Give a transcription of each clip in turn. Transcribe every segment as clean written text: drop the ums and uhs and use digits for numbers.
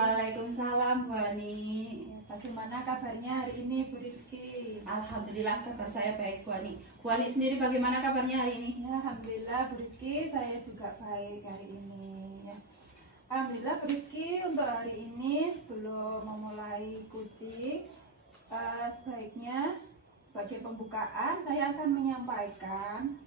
Waalaikumsalam Bu Ani. Bagaimana kabarnya hari ini Bu Rizky? Alhamdulillah kabar saya baik Bu Ani. Bu Ani sendiri bagaimana kabarnya hari ini? Ya, Alhamdulillah Bu Rizky, saya juga baik hari ini. Ya. Alhamdulillah Bu Rizky, untuk hari ini sebelum memulai coaching, sebaiknya sebagai pembukaan saya akan menyampaikan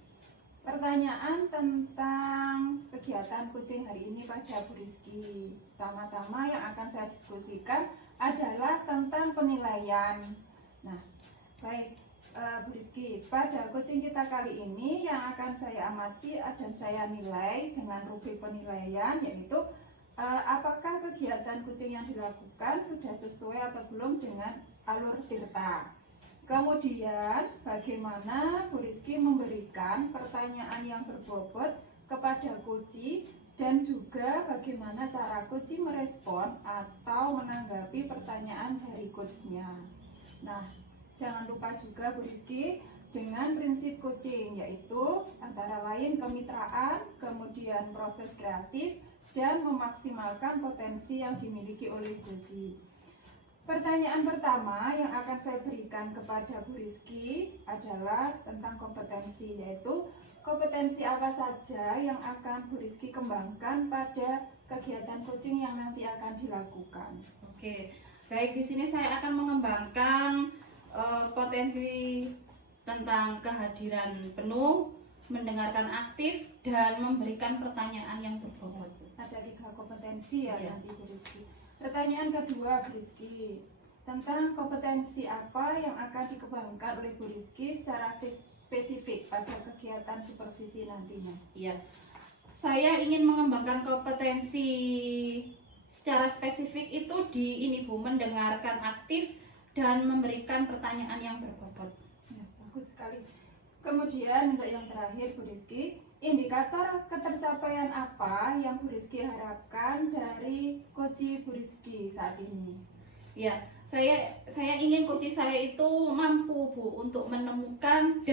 pertanyaan tentang kegiatan coaching hari ini pada Bu Rizky. Pertama-tama yang akan saya diskusikan adalah tentang penilaian. Nah, baik Bu Rizky, pada coaching kita kali ini yang akan saya amati dan saya nilai dengan rubrik penilaian yaitu apakah kegiatan coaching yang dilakukan sudah sesuai atau belum dengan alur tirta. Kemudian bagaimana Bu Rizky memberikan pertanyaan yang berbobot kepada coach dan juga bagaimana cara coach merespon atau menanggapi pertanyaan dari coachnya. Nah, jangan lupa juga Bu Rizky dengan prinsip coaching yaitu antara lain kemitraan, kemudian proses kreatif dan memaksimalkan potensi yang dimiliki oleh coach. Pertanyaan pertama yang akan saya berikan kepada Bu Rizky adalah tentang kompetensi, yaitu kompetensi apa saja yang akan Bu Rizky kembangkan pada kegiatan coaching yang nanti akan dilakukan. Oke, baik, di sini saya akan mengembangkan potensi tentang kehadiran penuh, mendengarkan aktif, dan memberikan pertanyaan yang berbobot. Ada 3 kompetensi ya nanti Bu Rizky. Pertanyaan kedua Bu Rizky, tentang kompetensi apa yang akan dikembangkan oleh Bu Rizky secara spesifik pada kegiatan supervisi nantinya? Iya, saya ingin mengembangkan kompetensi secara spesifik itu di ini Bu, mendengarkan aktif dan memberikan pertanyaan yang berbobot. Ya, bagus sekali. Kemudian untuk yang terakhir Bu Rizky, indikator ketercapaian apa yang Bu Rizky harapkan dari coach Bu Rizky saat ini? Ya, saya ingin coach saya itu mampu Bu untuk menemukan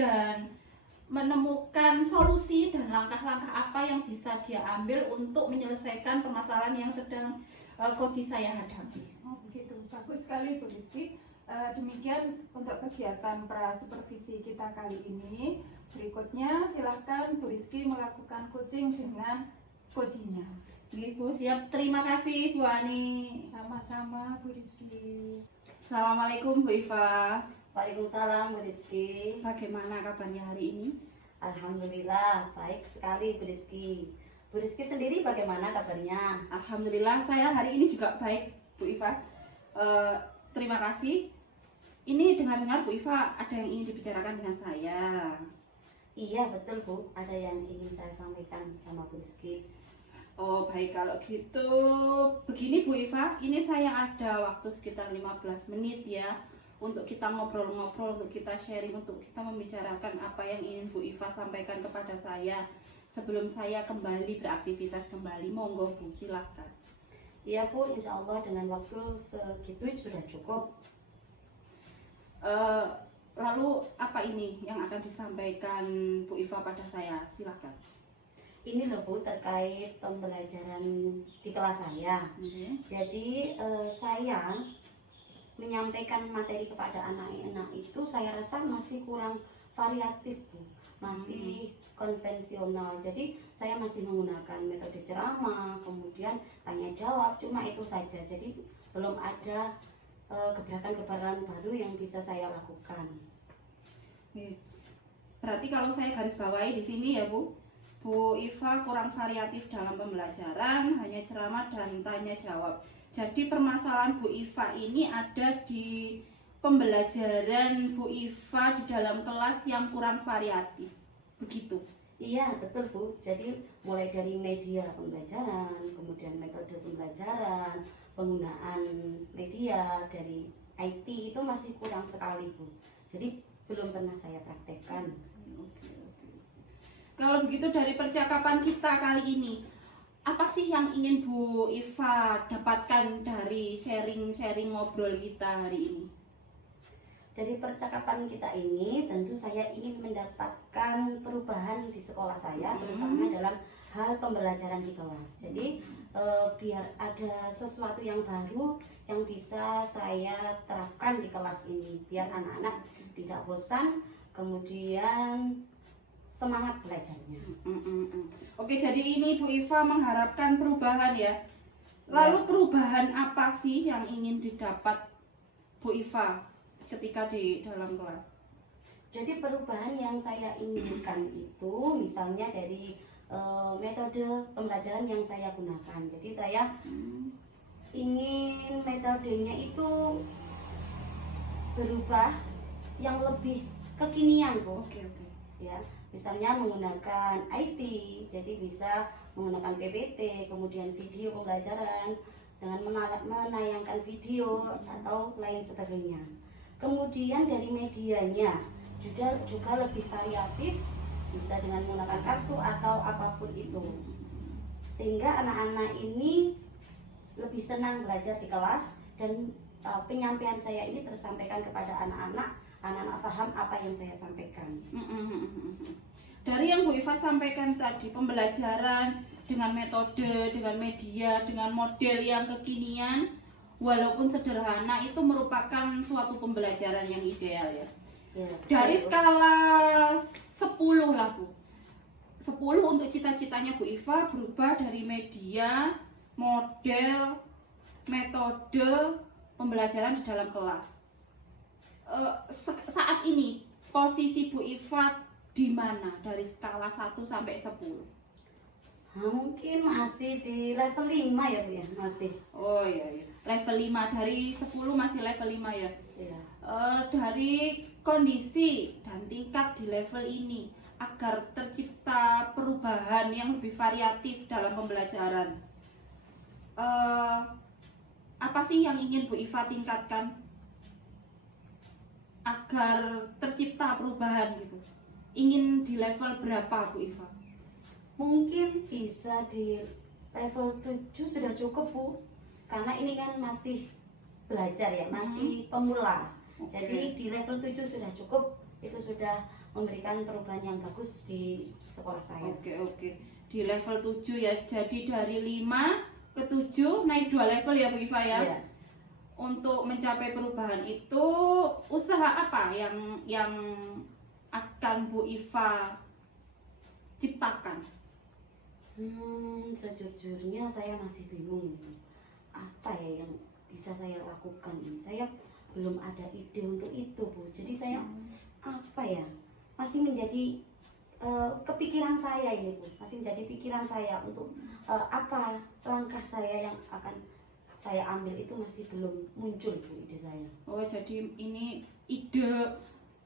solusi dan langkah-langkah apa yang bisa dia ambil untuk menyelesaikan permasalahan yang sedang coach saya hadapi. Oh begitu, bagus sekali Bu Rizky. Demikian untuk kegiatan pra-supervisi kita kali ini. Berikutnya silahkan Bu Rizky melakukan coaching dengan coachnya. Bu, siap. Terima kasih Bu Ani. Sama-sama Bu Rizky. Assalamualaikum Bu Iva. Waalaikumsalam Bu Rizky. Bagaimana kabarnya hari ini? Alhamdulillah baik sekali Bu Rizky. Bu Rizky sendiri bagaimana kabarnya? Alhamdulillah saya hari ini juga baik Bu Iva. Terima kasih. Ini dengar-dengar Bu Iva ada yang ingin dibicarakan dengan saya. Iya betul Bu, ada yang ingin saya sampaikan sama Bu Rizky. Oh baik, kalau gitu begini Bu Iva, ini saya ada waktu sekitar 15 menit ya untuk kita ngobrol-ngobrol, untuk kita sharing, untuk kita membicarakan apa yang ingin Bu Iva sampaikan kepada saya sebelum saya kembali beraktivitas kembali. Monggo Bu, silakan. Iya Bu, insya Allah dengan waktu segitu sudah cukup. Lalu apa ini yang akan disampaikan Bu Iva pada saya? Silakan. Ini loh Bu, terkait pembelajaran di kelas saya. Jadi saya menyampaikan materi kepada anak-anak itu saya rasa masih kurang variatif Bu, masih konvensional. Jadi saya masih menggunakan metode ceramah, kemudian tanya jawab, cuma itu saja. Jadi belum ada gebrakan-gebrakan baru yang bisa saya lakukan. Berarti kalau saya garis bawahi di sini ya Bu Iva kurang variatif dalam pembelajaran, hanya ceramah dan tanya jawab. Jadi permasalahan Bu Iva ini ada di pembelajaran Bu Iva di dalam kelas yang kurang variatif. Begitu. Iya betul Bu, jadi mulai dari media pembelajaran, kemudian metode pembelajaran, penggunaan media dari IT itu masih kurang sekali Bu. Jadi belum pernah saya praktekkan. Kalau begitu dari percakapan kita kali ini, apa sih yang ingin Bu Iva dapatkan dari sharing-sharing ngobrol kita hari ini? Dari percakapan kita ini tentu saya ingin mendapatkan perubahan di sekolah saya, terutama dalam hal pembelajaran di kelas. Jadi biar ada sesuatu yang baru yang bisa saya terapkan di kelas ini, biar anak-anak tidak bosan, kemudian semangat belajarnya. Oke, jadi ini Bu Iva mengharapkan perubahan ya. Lalu perubahan apa sih yang ingin didapat Bu Iva ketika di dalam kelas? Jadi perubahan yang saya inginkan itu misalnya dari metode pembelajaran yang saya gunakan. Jadi saya ingin metodenya itu berubah yang lebih kekinian, Bu. Oke. Ya, misalnya menggunakan IT, jadi bisa menggunakan PPT, kemudian video pembelajaran dengan menayangkan video atau lain sebagainya. Kemudian dari medianya juga lebih variatif, bisa dengan menggunakan kartu atau apapun itu, sehingga anak-anak ini lebih senang belajar di kelas dan penyampaian saya ini tersampaikan kepada anak-anak paham apa yang saya sampaikan. Dari yang Bu Iva sampaikan tadi, pembelajaran dengan metode, dengan media, dengan model yang kekinian, walaupun sederhana, itu merupakan suatu pembelajaran yang ideal ya. Dari skala 10 lah Bu, 10 untuk cita-citanya Bu Iva berubah dari media, model, metode pembelajaran di dalam kelas. Saat ini posisi Bu Iva di mana dari skala 1 sampai 10? Mungkin masih di level 5 ya Bu ya, masih. Oh iya. Level 5, dari 10 masih level 5 ya. Iya. Dari kondisi dan tingkat di level ini agar tercipta perubahan yang lebih variatif dalam pembelajaran, apa sih yang ingin Bu Iva tingkatkan agar tercipta perubahan gitu? Ingin di level berapa Bu Iva? Mungkin bisa di level 7 sudah cukup Bu, karena ini kan masih belajar ya, masih pemula. Jadi di level 7 sudah cukup, itu sudah memberikan perubahan yang bagus di sekolah saya. Oke. Di level 7 ya, jadi dari 5 ke 7 naik 2 level ya Bu Iva ya? Iya. Untuk mencapai perubahan itu, usaha apa yang akan Bu Iva ciptakan? Sejujurnya saya masih bingung apa ya yang bisa saya lakukan. Saya belum ada ide untuk itu Bu. Jadi saya apa ya, masih menjadi kepikiran saya ini Bu, masih menjadi pikiran saya untuk apa langkah saya yang akan saya ambil, itu masih belum muncul Bu ide saya. Oh, jadi ini ide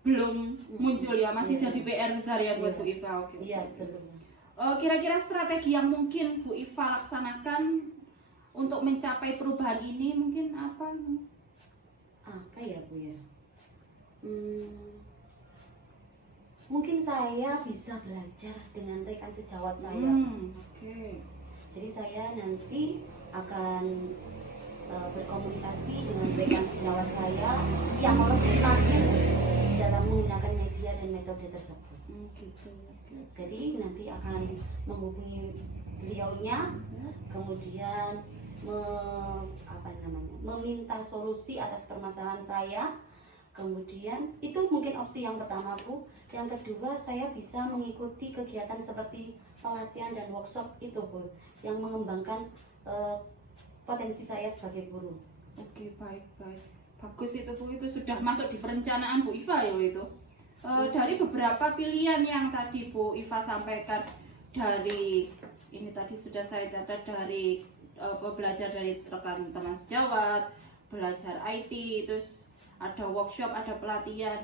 belum muncul ya, masih jadi PR besar ya buat Bu Iva. Oke. Iya, betul. Kira-kira strategi yang mungkin Bu Iva laksanakan untuk mencapai perubahan ini mungkin apa? Apa ya Bu ya? Mungkin saya bisa belajar dengan rekan sejawat saya. Oke. Jadi saya nanti akan berkomunikasi dengan rekan sejawat saya yang lebih mahir dalam menggunakan media dan metode tersebut. Gitu. Jadi nanti akan menghubungi beliaunya, kemudian meminta solusi atas permasalahan saya. Kemudian itu mungkin opsi yang pertama Bu. Yang kedua, saya bisa mengikuti kegiatan seperti pelatihan dan workshop itu Bu, yang mengembangkan potensi saya sebagai guru. Oke, baik. Bagus itu Bu, itu sudah masuk di perencanaan Bu Iva ya itu. Dari beberapa pilihan yang tadi Bu Iva sampaikan, dari ini tadi sudah saya catat, dari belajar dari rekan teman sejawat, belajar IT, terus ada workshop, ada pelatihan.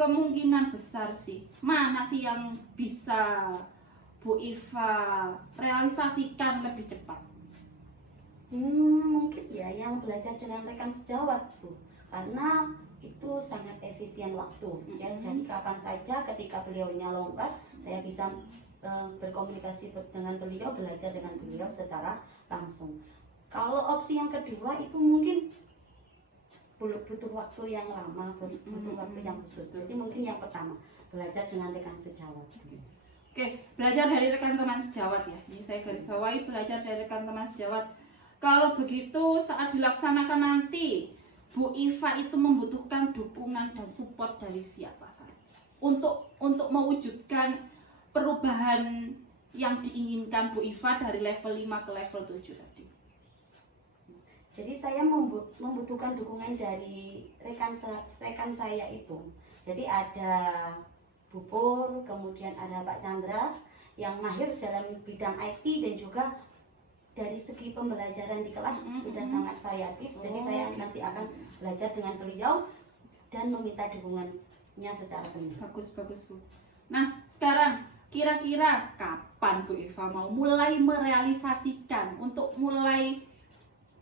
Kemungkinan besar sih, mana sih yang bisa Bu Iva realisasikan lebih cepat? Mungkin ya yang belajar dengan rekan sejawat Bu, karena itu sangat efisien waktu ya. Jadi kapan saja ketika beliaunya longgar, saya bisa berkomunikasi dengan beliau, belajar dengan beliau secara langsung. Kalau opsi yang kedua itu mungkin butuh waktu yang lama, butuh waktu yang khusus. Jadi mungkin yang pertama, belajar dengan rekan sejawat. Oke, belajar dari rekan teman sejawat ya. Ini saya garis bawahi, belajar dari rekan teman sejawat. Kalau begitu saat dilaksanakan nanti, Bu Iva itu membutuhkan dukungan dan support dari siapa saja untuk mewujudkan perubahan yang diinginkan Bu Iva dari level 5 ke level 7 tadi. Jadi saya membutuhkan dukungan dari rekan saya itu. Jadi ada Bu Pur, kemudian ada Pak Chandra yang mahir dalam bidang IT dan juga dari segi pembelajaran di kelas sudah sangat variatif. Jadi saya nanti akan belajar dengan beliau dan meminta dukungannya secara penuh. Bagus Bu. Nah, sekarang kira-kira kapan Bu Iva mau mulai merealisasikan untuk mulai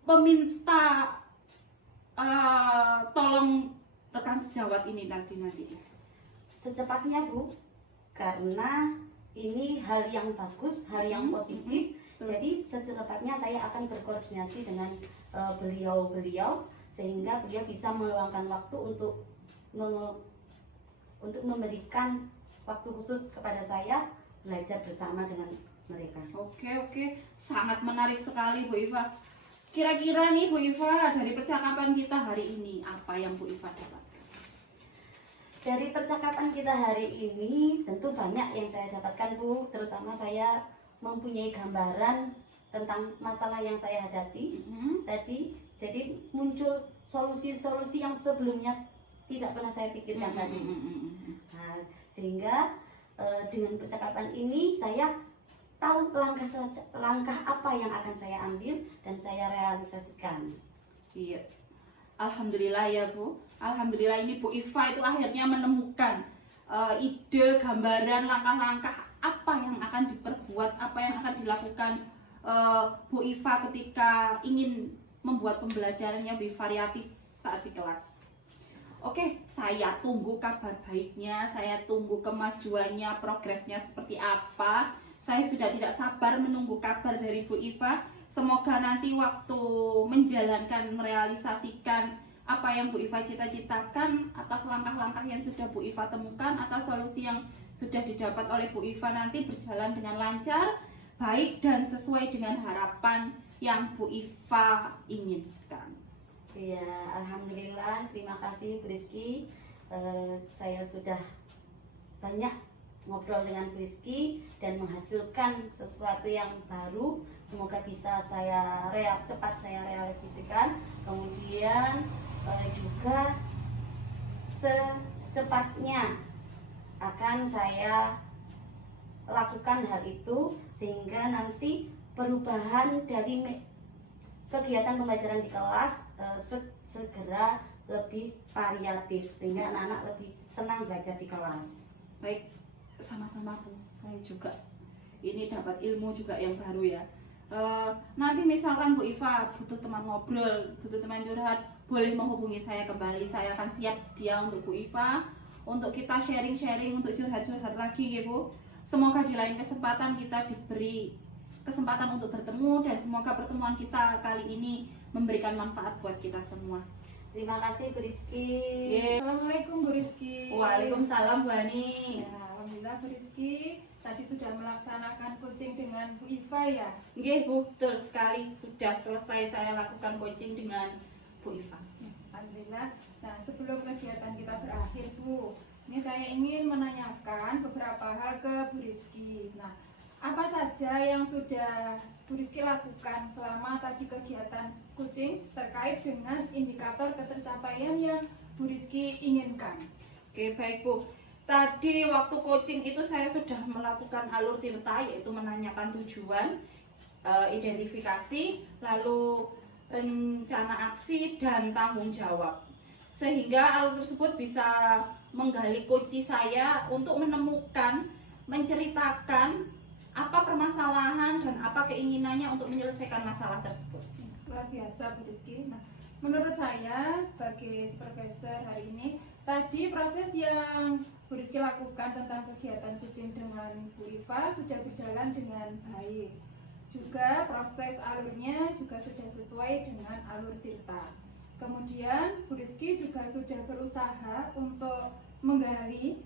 meminta tolong rekan sejawat ini nanti? Secepatnya Bu, karena ini hal yang bagus, hal yang positif. Jadi secepatnya saya akan berkoordinasi dengan beliau sehingga beliau bisa meluangkan waktu untuk memberikan waktu khusus kepada saya belajar bersama dengan mereka. Oke, sangat menarik sekali Bu Iva. Kira-kira nih Bu Iva, dari percakapan kita hari ini apa yang Bu Iva dapatkan? Dari percakapan kita hari ini tentu banyak yang saya dapatkan Bu, terutama saya mempunyai gambaran tentang masalah yang saya hadapi tadi. Jadi muncul solusi-solusi yang sebelumnya tidak pernah saya pikirkan tadi. Nah, sehingga dengan percakapan ini saya tahu langkah apa yang akan saya ambil dan saya realisasikan. Iya, alhamdulillah ya Bu. Alhamdulillah ini Bu Iva itu akhirnya menemukan ide, gambaran, langkah-langkah apa yang akan diperbuat, apa yang akan dilakukan Bu Iva ketika ingin membuat pembelajaran yang lebih variatif saat di kelas. Oke, saya tunggu kabar baiknya, saya tunggu kemajuannya, progresnya seperti apa. Saya sudah tidak sabar menunggu kabar dari Bu Iva. Semoga nanti waktu menjalankan, merealisasikan apa yang Bu Iva cita-citakan, atas langkah-langkah yang sudah Bu Iva temukan, atas solusi yang sudah didapat oleh Bu Iva nanti berjalan dengan lancar, baik dan sesuai dengan harapan yang Bu Iva inginkan. Ya, alhamdulillah, terima kasih Bu Rizky. Saya sudah banyak ngobrol dengan Bu Rizky dan menghasilkan sesuatu yang baru. Semoga bisa cepat saya realisasikan. Kemudian juga secepatnya akan saya lakukan hal itu sehingga nanti perubahan dari kegiatan pembelajaran di kelas segera lebih variatif sehingga anak-anak lebih senang belajar di kelas. Baik, sama-sama Bu. Saya juga ini dapat ilmu juga yang baru ya. Nanti misalkan Bu Iva butuh teman ngobrol, butuh teman curhat, boleh menghubungi saya kembali. Saya akan siap sedia untuk Bu Iva, untuk kita sharing-sharing, untuk curhat-curhat lagi ya Bu. Semoga di lain kesempatan kita diberi kesempatan untuk bertemu dan semoga pertemuan kita kali ini memberikan manfaat buat kita semua. Terima kasih Bu Rizky. Assalamualaikum Bu Rizky. Waalaikumsalam Bu Ani. Ya, alhamdulillah Bu Rizky tadi sudah melaksanakan coaching dengan Bu Iva ya. Nggih Bu, betul sekali. Sudah selesai saya lakukan coaching dengan Bu Iva. Alhamdulillah. Nah, sebelum kegiatan kita berakhir Bu, ini saya ingin menanyakan beberapa hal ke Bu Rizky. Nah, apa saja yang sudah Bu Rizky lakukan selama tadi kegiatan coaching terkait dengan indikator ketercapaian yang Bu Rizky inginkan? Oke, baik Bu. Tadi waktu coaching itu saya sudah melakukan alur tirta, yaitu menanyakan tujuan, identifikasi, lalu rencana aksi dan tanggung jawab. Sehingga alur tersebut bisa menggali kunci saya untuk menemukan, menceritakan apa permasalahan dan apa keinginannya untuk menyelesaikan masalah tersebut. Luar biasa Bu Rizky. Nah, menurut saya sebagai supervisor hari ini, tadi proses yang Bu Rizky lakukan tentang kegiatan coaching dengan Bu Iva sudah berjalan dengan baik. Juga proses alurnya juga sudah sesuai dengan alur tirta. Kemudian Bu Rizky juga sudah berusaha untuk menggali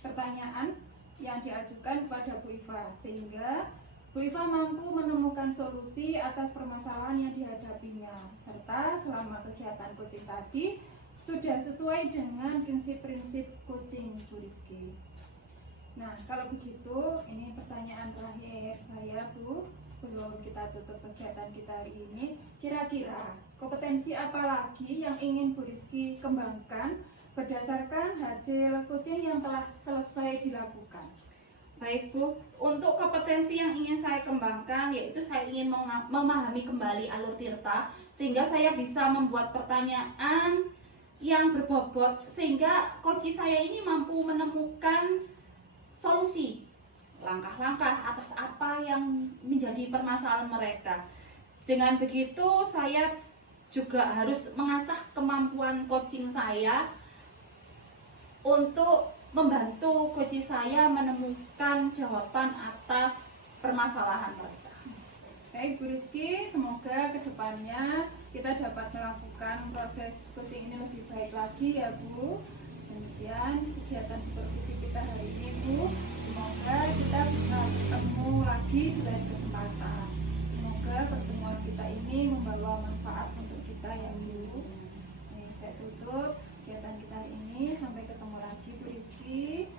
pertanyaan yang diajukan kepada Bu Iva, sehingga Bu Iva mampu menemukan solusi atas permasalahan yang dihadapinya, serta selama kegiatan coaching tadi sudah sesuai dengan prinsip-prinsip coaching Bu Rizky. Nah, kalau begitu, ini pertanyaan terakhir saya, Bu, sebelum kita tutup kegiatan kita hari ini. Kira-kira kompetensi apa lagi yang ingin Bu Rizky kembangkan berdasarkan hasil coaching yang telah selesai dilakukan? Baik Bu, untuk kompetensi yang ingin saya kembangkan yaitu saya ingin memahami kembali alur tirta, sehingga saya bisa membuat pertanyaan yang berbobot sehingga coach saya ini mampu menemukan solusi langkah-langkah atas apa yang menjadi permasalahan mereka. Dengan begitu saya juga harus mengasah kemampuan coaching saya untuk membantu coach saya menemukan jawaban atas permasalahan mereka. Baik Bu Rizky, semoga kedepannya kita dapat melakukan proses coaching ini lebih baik lagi ya Bu. Demikian kegiatan supervisi kita hari ini Bu. Semoga kita bisa bertemu lagi di lain kesempatan. Semoga pertemuan kita ini membawa manfaat untuk kita ya Bu. Saya tutup kegiatan kita hari ini. Sampai ketemu lagi Bu Rizky.